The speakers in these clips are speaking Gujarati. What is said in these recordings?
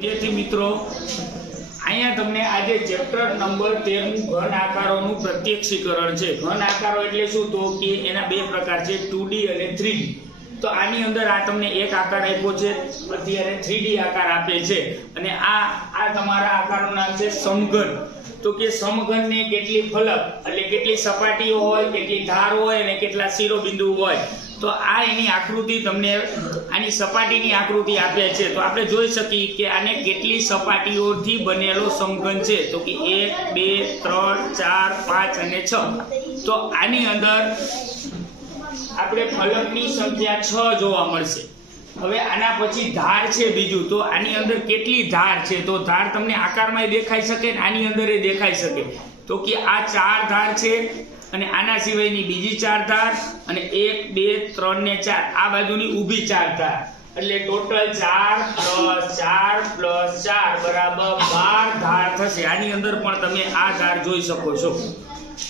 વિદ્યાર્થી મિત્રો, અહીંયા તમને આજે ચેપ્ટર નંબર 13 ઘન આકારોનું પ્રત્યક્ષીકરણ છે। ઘન આકારો એટલે શું? તો કે એના બે પ્રકાર છે, 2D અને 3D। તો આની અંદર આ તમને એક આકાર આપ્યો છે, અત્યારે 3D આકાર આપે છે, અને આ તમારા આકારનું નામ છે સમઘન। તો કે સમઘનને કેટલી ફલક એટલે કેટલી સપાટીઓ હોય, કેટલી ધાર હોય અને કેટલા શિરોબિંદુ હોય, તો આ એની આકૃતિ તમને આની સપાટીની આકૃતિ આપે છે। તો આપણે જોઈ શકીએ કે આને કેટલી સપાટીઓથી બનેલો સમઘન છે, તો કે 1 2 3 4 5 અને 6। તો આની અંદર આપણે ફલકની સંખ્યા 6 જોવા મળશે। હવે આના પછી ધાર છે બીજું, તો આની અંદર કેટલી ધાર છે? તો ધાર તમને આકારમાં દેખાઈ શકે ને આની અંદર દેખાઈ શકે। તો કે આ 4 ધાર છે અને આના સિવાયની બીજી 4 ધાર અને 1 2 3 ને 4 આ બાજુની ઊભી 4 ધાર, એટલે ટોટલ 4 + 4 + 4 બરાબર 12 ધાર થશે। આની અંદર પણ તમે આ ધાર જોઈ શકો છો।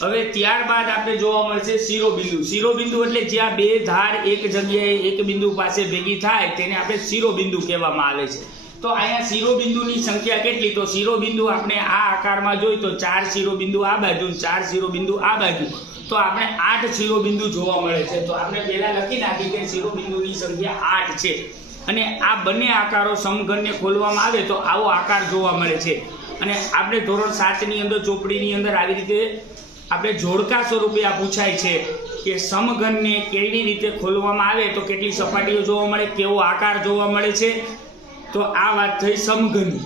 હવે ત્યારબાદ આપણે જોવા મળશે શિરોબિંદુ। શિરોબિંદુ એટલે જ્યાં બે ધાર એક જગ્યાએ એક બિંદુ પાસે ભેગી થાય તેને આપણે શિરોબિંદુ કહેવામાં આવે છે। તો અહીંયા શિરોબિંદુની સંખ્યા કેટલી? તો શિરોબિંદુ આપણે આ આકારમાં જોઈ તો 4 શિરોબિંદુ આ બાજુ, 4 શિરોબિંદુ આ બાજુ, તો આપણે 8 શિરોબિંદુ જોવા મળે છે। તો આપણે પહેલા લખી નાખી કે શિરોબિંદુની સંખ્યા 8 છે, અને આ બંને આકારો સમઘનને ખોલવામાં આવે તો આવો આકાર જોવા મળે છે। અને આપણે ધોરણ 7ની અંદર ચોપડીની અંદર આવી રીતે આપણે જોડકા સ્વરૂપે આ પૂછાય છે કે સમઘનને કેવી રીતે ખોલવામાં આવે તો કેટલી સપાટીઓ જોવા મળે, કેવો આકાર જોવા મળે છે। તો આ વાત થઈ સમઘનની।